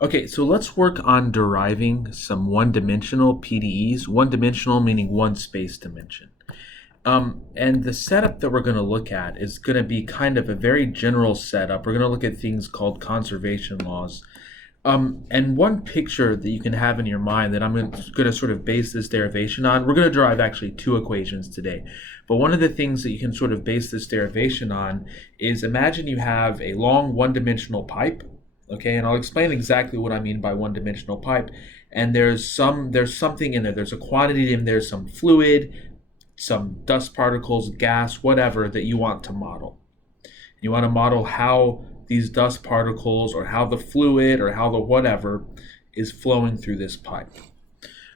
Okay, so let's work on deriving some one-dimensional PDEs. One-dimensional meaning one space dimension. And the setup that we're going to look at is going to be kind of a very general setup. We're going to look at things called conservation laws. And one picture that you can have in your mind that I'm going to sort of base this derivation on, we're going to derive actually two equations today. But one of the things that you can sort of base this derivation on is imagine you have a long one-dimensional pipe. Okay, and I'll explain exactly what I mean by one-dimensional pipe. And there's something in there. There's a quantity in there, some fluid, some dust particles, gas, whatever that you want to model. You want to model how these dust particles or how the fluid or how the whatever is flowing through this pipe.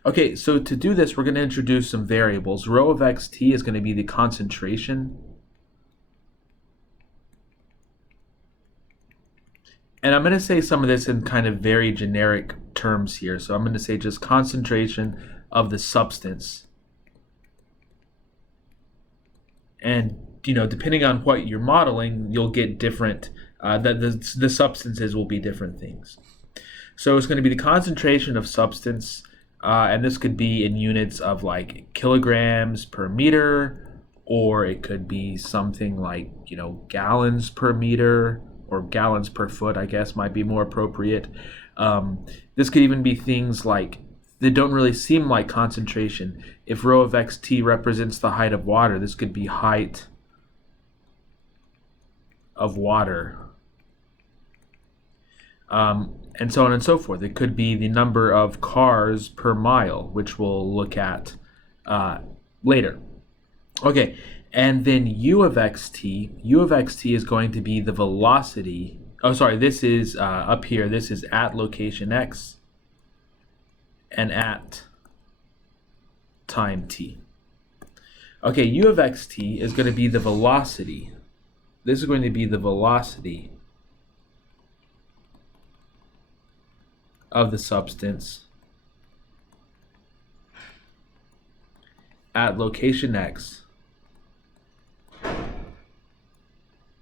Okay, so to do this, we're going to introduce some variables. Rho of xt is going to be the concentration. And I'm going to say some of this in kind of very generic terms here. So I'm going to say just concentration of the substance. And, depending on what you're modeling, you'll get different, the substances will be different things. So it's going to be the concentration of substance, and this could be in units of like kilograms per meter, or it could be something like, gallons per meter, or gallons per foot, I guess might be more appropriate. This could even be things like that don't really seem like concentration. If rho of xt represents the height of water, this could be height of water. And so on and so forth. It could be the number of cars per mile, which we'll look at later. Okay, and then u of xt is going to be the velocity. Oh, sorry, this is up here. This is at location x and at time t. Okay, u of xt is going to be the velocity. This is going to be the velocity of the substance at location x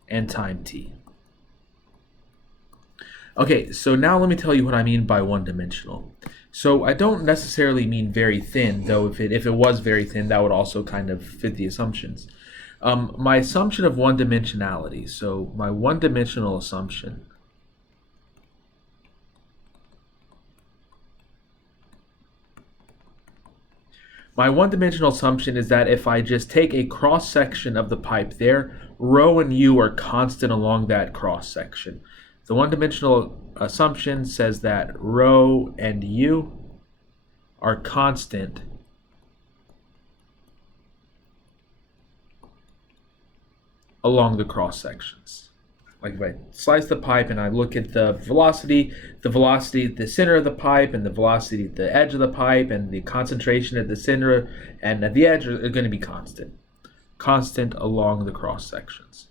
and time t. Okay, so now let me tell you what I mean by one-dimensional. So I don't necessarily mean very thin, though if it was very thin, that would also kind of fit the assumptions. My assumption of one-dimensionality, so my one-dimensional assumption is that if I just take a cross-section of the pipe there, rho and u are constant along that cross-section. The one-dimensional assumption says that rho and u are constant along the cross-sections. Like if I slice the pipe and I look at the velocity at the center of the pipe and the velocity at the edge of the pipe and the concentration at the center and at the edge are going to be constant along the cross-sections.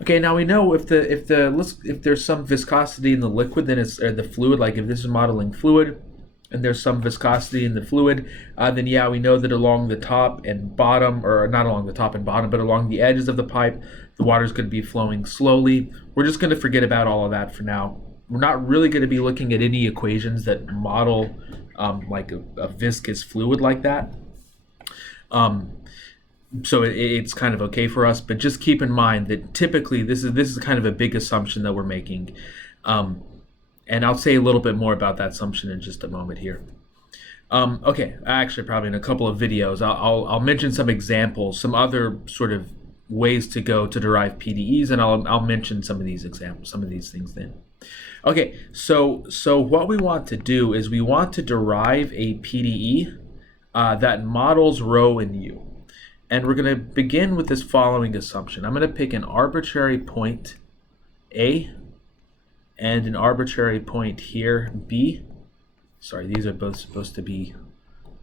Okay, now we know if there's some viscosity in the liquid, then it's the fluid. Like if this is modeling fluid, and there's some viscosity in the fluid, then yeah, we know that along the top and bottom, or not along the top and bottom, but along the edges of the pipe, the water is going to be flowing slowly. We're just going to forget about all of that for now. We're not really going to be looking at any equations that model like a viscous fluid like that. So it's kind of okay for us, but just keep in mind that typically this is kind of a big assumption that we're making. And I'll say a little bit more about that assumption in just a moment here. Okay, actually probably in a couple of videos, I'll mention some examples, some other sort of ways to go to derive PDEs, and I'll mention some of these examples, some of these things then. Okay, so what we want to do is we want to derive a PDE that models rho and u. And we're going to begin with this following assumption. I'm going to pick an arbitrary point A and an arbitrary point here, B. Sorry, these are both supposed to be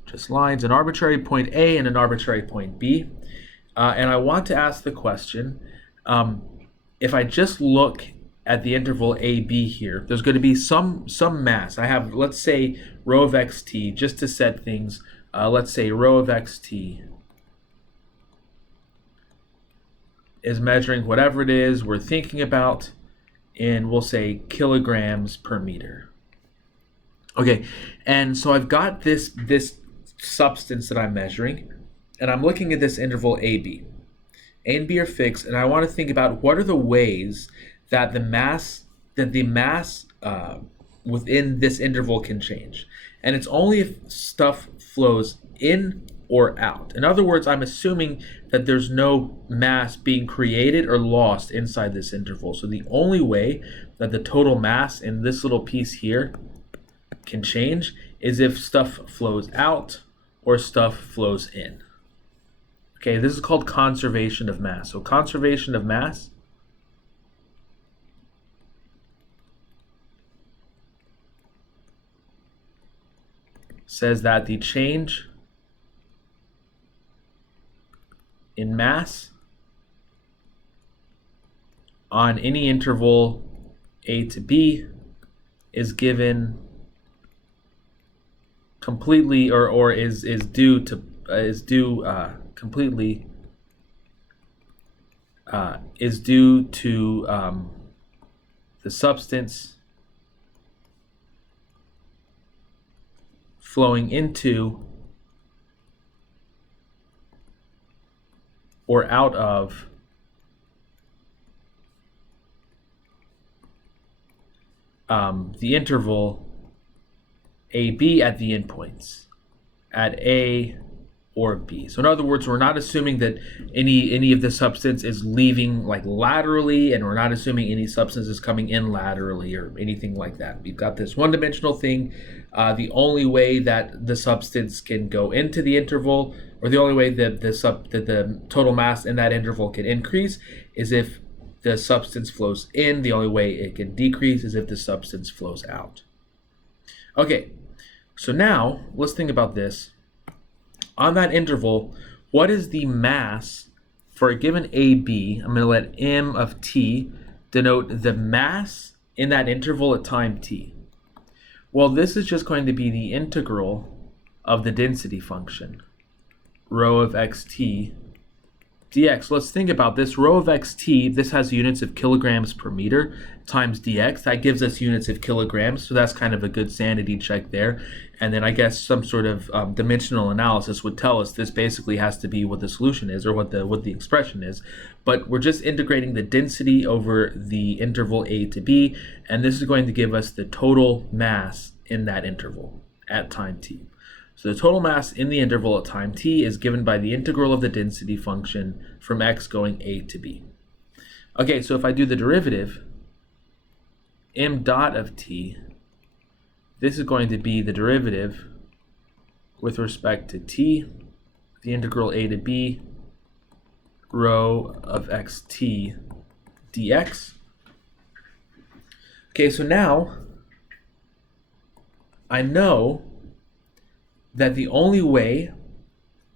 just lines. An arbitrary point A and an arbitrary point B. And I want to ask the question, if I just look at the interval AB here, there's going to be some mass. I have, let's say, rho of xt, just to set things, let's say rho of xt is measuring whatever it is we're thinking about in, we'll say, kilograms per meter. Okay, and so I've got this substance that I'm measuring, and I'm looking at this interval AB. A and B are fixed, and I want to think about what are the ways that the mass within this interval can change. And it's only if stuff flows in or out. In other words, I'm assuming that there's no mass being created or lost inside this interval. So the only way that the total mass in this little piece here can change is if stuff flows out or stuff flows in. Okay, this is called conservation of mass. So conservation of mass says that the change in mass on any interval A to B is given completely or is due to completely is due to the substance flowing into or out of the interval AB at the endpoints, at A or B. So in other words, we're not assuming that any of the substance is leaving like laterally, and we're not assuming any substance is coming in laterally or anything like that. We've got this one-dimensional thing. The only way that the substance can go into the interval, or the only way that the total mass in that interval can increase, is if the substance flows in. The only way it can decrease is if the substance flows out. Okay, so now let's think about this. On that interval, what is the mass for a given AB? I'm going to let m of t denote the mass in that interval at time t. Well, this is just going to be the integral of the density function, rho of xt dx. Let's think about this. Rho of xt, this has units of kilograms per meter times dx. That gives us units of kilograms, so that's kind of a good sanity check there. And then I guess some sort of dimensional analysis would tell us this basically has to be what the solution is, or what the expression is. But we're just integrating the density over the interval a to b, and this is going to give us the total mass in that interval at time t. So the total mass in the interval at time t is given by the integral of the density function from x going a to b. Okay, so if I do the derivative, m dot of t, this is going to be the derivative with respect to t, the integral a to b, rho of xt dx. Okay, so now I know that the only way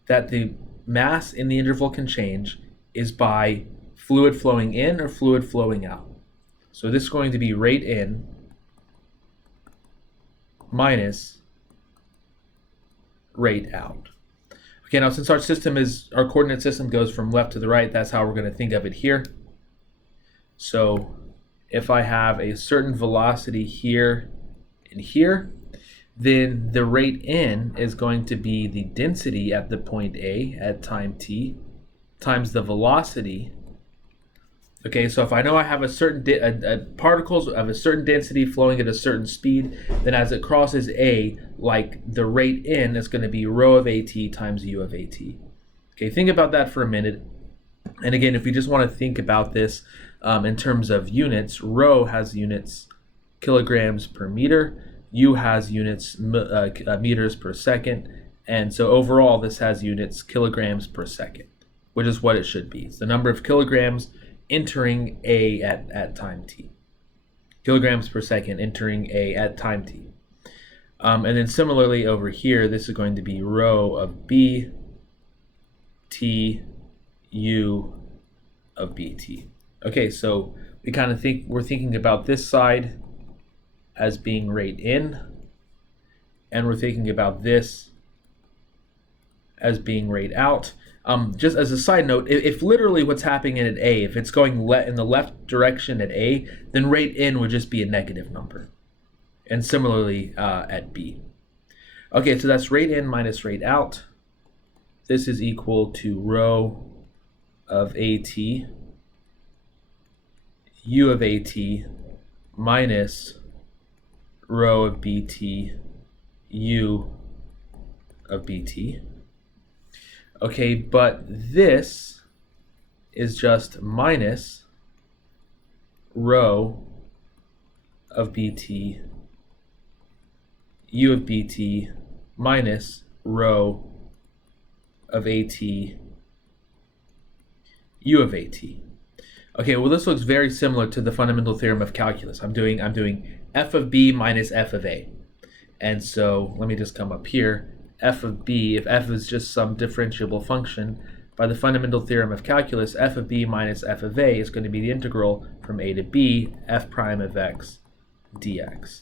that the mass in the interval can change is by fluid flowing in or fluid flowing out. So this is going to be rate in minus rate out. Okay, now since our coordinate system goes from left to the right, that's how we're going to think of it here. So if I have a certain velocity here and here, then the rate in is going to be the density at the point A at time t times the velocity. Okay, so if I know I have a certain particles of a certain density flowing at a certain speed, then as it crosses A, like the rate in is going to be rho of at times u of at. Okay, think about that for a minute. And again, if we just want to think about this in terms of units, rho has units kilograms per meter, u has units meters per second, and so overall this has units kilograms per second, which is what it should be. It's the number of kilograms entering A at time t. Kilograms per second entering A at time t. And then similarly over here, this is going to be rho of B T U of BT. Okay, so we're thinking about this side as being rate in, and we're thinking about this as being rate out. Just as a side note, if literally what's happening at A, if it's going in the left direction at A, then rate in would just be a negative number. And similarly at B. Okay, so that's rate in minus rate out. This is equal to rho of AT, U of AT, minus rho of BT, U of BT. Okay, but this is just minus rho of BT, U of BT, minus rho of AT, U of AT. Okay, well this looks very similar to the fundamental theorem of calculus. I'm doing f of b minus f of a. And so let me just come up here. F of b, if f is just some differentiable function, by the fundamental theorem of calculus, f of b minus f of a is going to be the integral from a to b, f prime of x dx.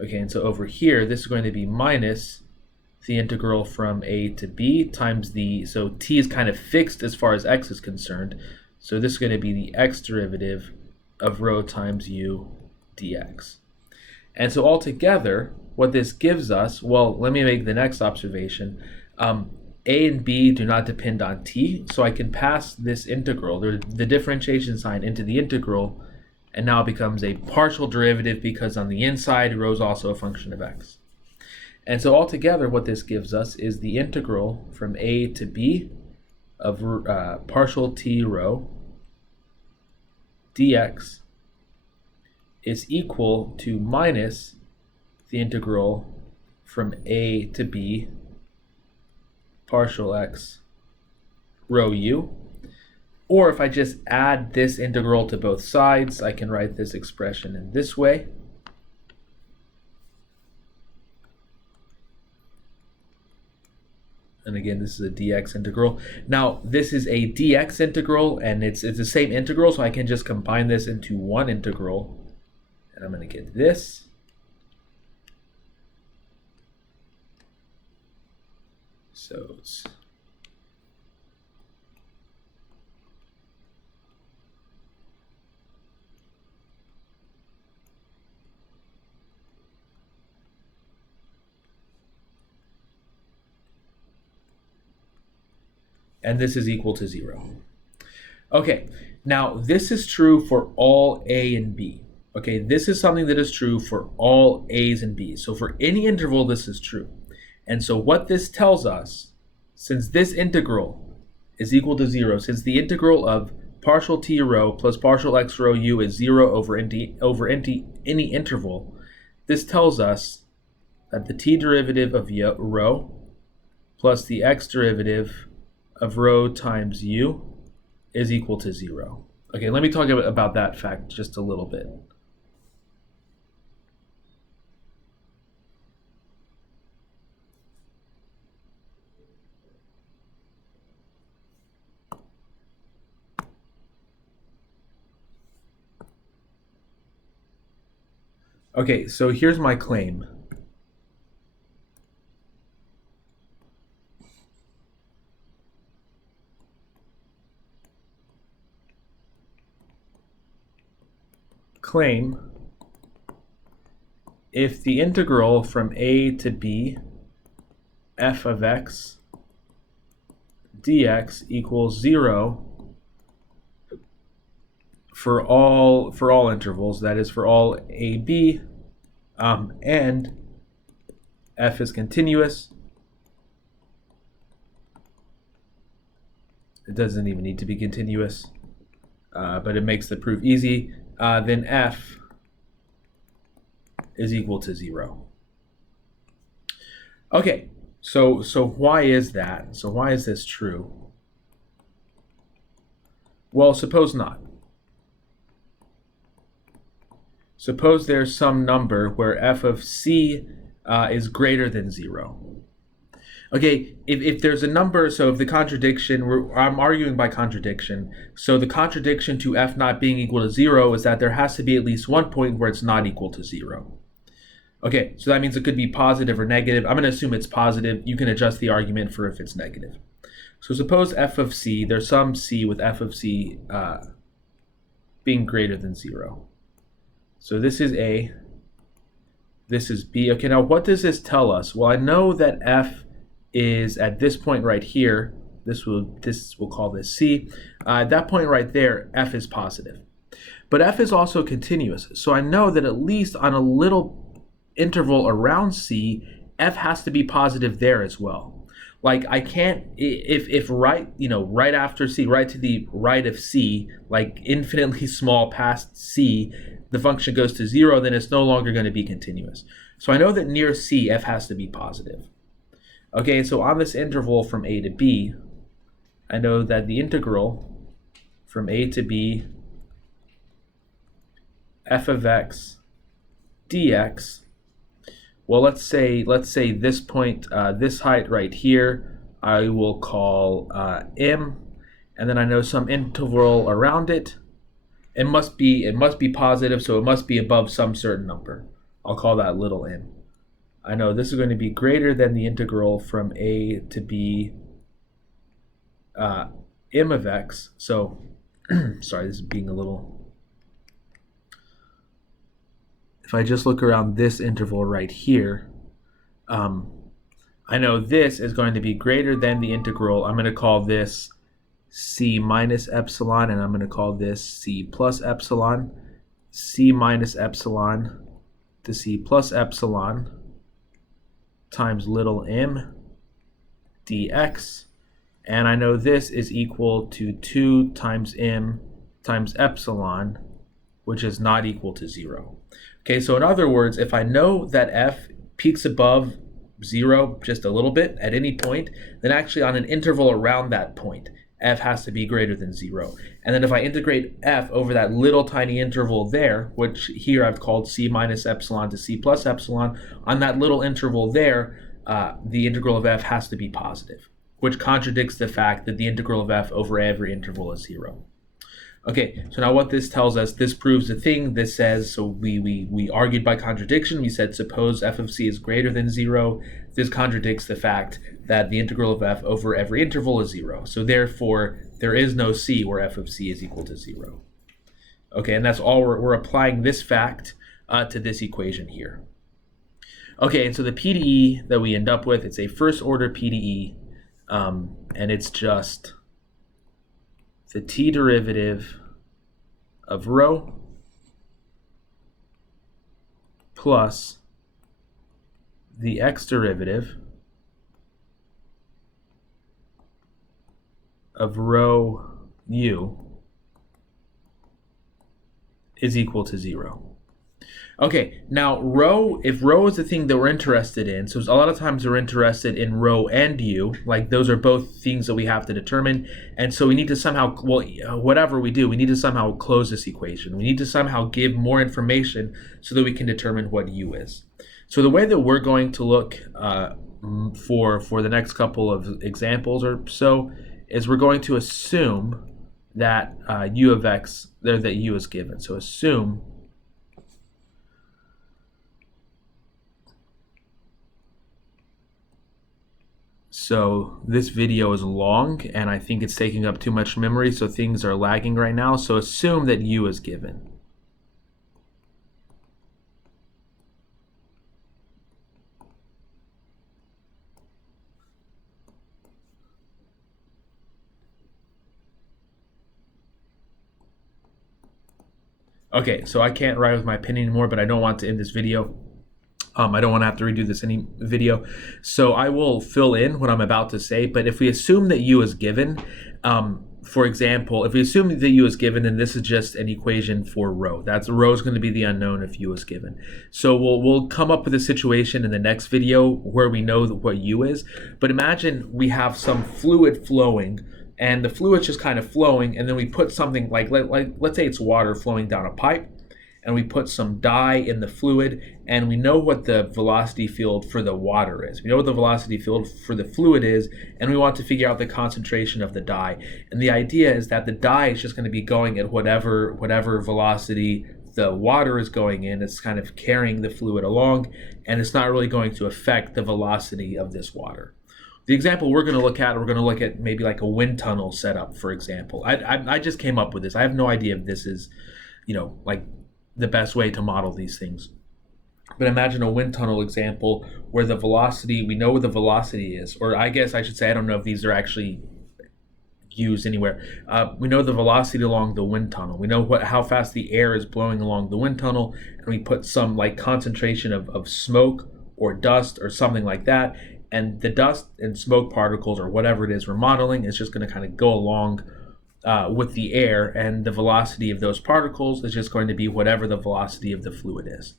Okay, and so over here, this is going to be minus the integral from a to b times so t is kind of fixed as far as x is concerned. So this is going to be the x derivative of rho times u dx. And so altogether, what this gives us, well, let me make the next observation. A and b do not depend on t, so I can pass this integral, the differentiation sign, into the integral, and now it becomes a partial derivative because on the inside, rho is also a function of x. And so altogether, what this gives us is the integral from a to b of partial t rho dx is equal to minus the integral from a to b partial x rho u. Or if I just add this integral to both sides, I can write this expression in this way. And again, this is a dx integral. Now, this is a dx integral, and it's the same integral, so I can just combine this into one integral. And I'm going to get this. So it's and this is equal to 0. Okay, now this is true for all a and b. Okay, this is something that is true for all a's and b's. So for any interval, this is true. And so what this tells us, since this integral is equal to 0, since the integral of partial t rho plus partial x rho u is 0 over any interval, this tells us that the t derivative of rho plus the x derivative of rho times u is equal to 0. Okay, let me talk about that fact just a little bit. Okay, so here's my claim. Claim if the integral from a to b f of x dx equals 0 for all intervals, that is for all a, b, and f is continuous. It doesn't even need to be continuous, but it makes the proof easy. Then f is equal to 0. Okay, so why is that? So why is this true? Well, suppose not. Suppose there's some number where f of c is greater than 0. Okay, if there's a number, so if the contradiction, I'm arguing by contradiction, so the contradiction to f not being equal to 0 is that there has to be at least one point where it's not equal to 0. Okay, so that means it could be positive or negative. I'm going to assume it's positive. You can adjust the argument for if it's negative. So suppose f of c, there's some c with f of c being greater than 0. So this is A, this is B. Okay, now what does this tell us? Well, I know that f is at this point right here. We'll call this C. At that point right there, f is positive. But f is also continuous. So I know that at least on a little interval around C, f has to be positive there as well. Like I can't, if right, right after C, right to the right of C, like infinitely small past C, the function goes to 0, then it's no longer going to be continuous. So I know that near C, f has to be positive. Okay, so on this interval from A to B, I know that the integral from A to B, f of x dx, well, let's say this point, this height right here, I will call m, and then I know some interval around it. It must be positive, so it must be above some certain number. I'll call that little m. I know this is going to be greater than the integral from A to B m of x. So, sorry, this is being a little... If I just look around this interval right here, I know this is going to be greater than the integral. I'm going to call this c minus epsilon, and I'm going to call this c plus epsilon. C minus epsilon to c plus epsilon times little m dx. And I know this is equal to 2 times m times epsilon, which is not equal to 0. Okay, so in other words, if I know that f peaks above 0 just a little bit at any point, then actually on an interval around that point, f has to be greater than 0. And then if I integrate f over that little tiny interval there, which here I've called c minus epsilon to c plus epsilon, on that little interval there, the integral of f has to be positive, which contradicts the fact that the integral of f over every interval is 0. Okay, so now what this tells us, this proves a thing. This says, so we argued by contradiction. We said suppose f of c is greater than 0. This contradicts the fact that the integral of f over every interval is 0. So therefore, there is no c where f of c is equal to 0. Okay, and that's all we're applying this fact to this equation here. Okay, and so the PDE that we end up with, it's a first order PDE, and it's just the t derivative of rho plus the x derivative of rho u is equal to 0. Okay, now if rho is the thing that we're interested in, so a lot of times we're interested in rho and u, like those are both things that we have to determine, and so we need to somehow, well, whatever we do, we need to somehow close this equation. We need to somehow give more information so that we can determine what u is. So the way that we're going to look for the next couple of examples or so is we're going to assume that u of x, that u is given. So assume So this video is long and I think it's taking up too much memory, so things are lagging right now. So assume that u is given. Okay, so I can't write with my pen anymore, but I don't want to end this video. I don't want to have to redo this video. So I will fill in what I'm about to say, but if we assume that u is given, for example, if we assume that u is given, then this is just an equation for rho. Rho is going to be the unknown if u is given. So we'll come up with a situation in the next video where we know what u is, but imagine we have some fluid flowing, and the fluid's just kind of flowing, and then we put something like let's say it's water flowing down a pipe, and we put some dye in the fluid, and we know what the velocity field for the water is. We know what the velocity field for the fluid is, and we want to figure out the concentration of the dye. And the idea is that the dye is just going to be going at whatever velocity the water is going in. It's kind of carrying the fluid along, and it's not really going to affect the velocity of this water. The example we're going to look at maybe like a wind tunnel setup, for example. I just came up with this. I have no idea if this is, like the best way to model these things. But imagine a wind tunnel example where the velocity, we know where the velocity is, or I guess I should say, I don't know if these are actually used anywhere. We know the velocity along the wind tunnel. We know how fast the air is blowing along the wind tunnel, and we put some like concentration of smoke or dust or something like that. And the dust and smoke particles or whatever it is we're modeling is just going to kind of go along with the air, and the velocity of those particles is just going to be whatever the velocity of the fluid is.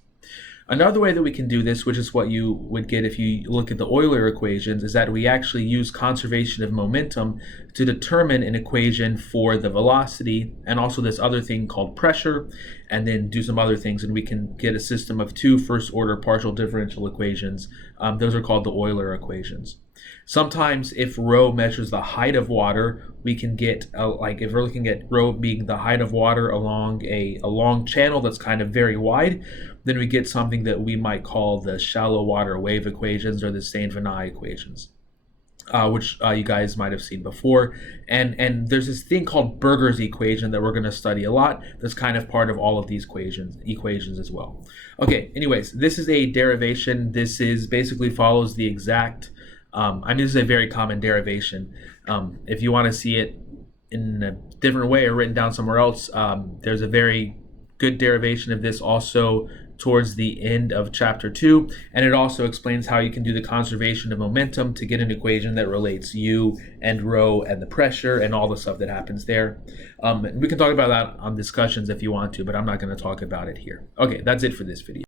Another way that we can do this, which is what you would get if you look at the Euler equations, is that we actually use conservation of momentum to determine an equation for the velocity and also this other thing called pressure, and then do some other things, and we can get a system of two first-order partial differential equations. Those are called the Euler equations. Sometimes if rho measures the height of water, we can get, like if we're looking at rho being the height of water along a long channel that's kind of very wide, then we get something that we might call the shallow water wave equations or the Saint-Venant equations, which you guys might have seen before. And there's this thing called Berger's equation that we're going to study a lot that's kind of part of all of these equations as well. Okay, anyways, this is a derivation. This is basically follows the exact this is a very common derivation. If you want to see it in a different way or written down somewhere else, there's a very good derivation of this also towards the end of chapter 2, and it also explains how you can do the conservation of momentum to get an equation that relates U and rho and the pressure and all the stuff that happens there. We can talk about that on discussions if you want to, but I'm not going to talk about it here. Okay, that's it for this video.